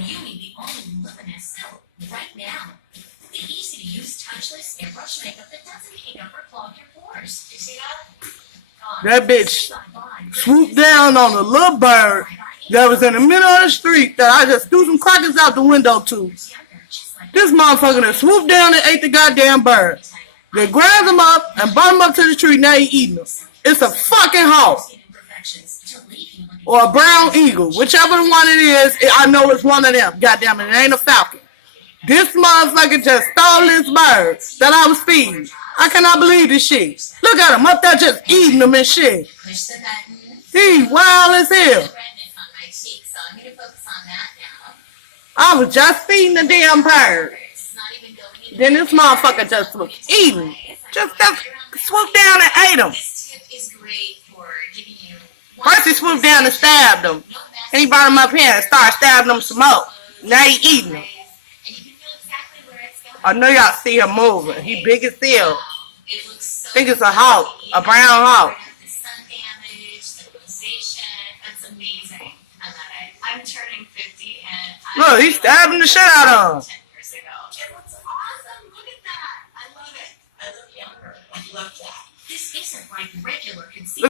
And Yui, the only luminous right now. The easy-to-use, touchless airbrush makeup that doesn't kick up or clog your pores. You see that? That bitch swooped down on a little bird that was in the middle of the street that I just threw some crackers out the window to. This motherfucker that swooped down and ate the goddamn bird. They grabbed him up and brought him up to the tree, now he eating him. It's a fucking hawk. Or a brown eagle. Whichever one it is, I know it's one of them. Goddamn it, it ain't a falcon. This motherfucker just stole this bird that I was feeding. I cannot believe this shit. Look at him up there just eating them and shit. He wild as hell. I was just feeding the damn bird. Then this motherfucker just was eating. Just swooped down and ate him. First he swooped down and stabbed him. And he brought him up here and started stabbing him some more. Now he eating him. I know y'all see him moving. He big as hell. I think it's a hawk. A brown hawk. I'm turning 50 and look, he's stabbing the shit out of him. 10 years ago. It looks awesome. Look at that. I love it. I look younger. I love that. This isn't like regular concealment.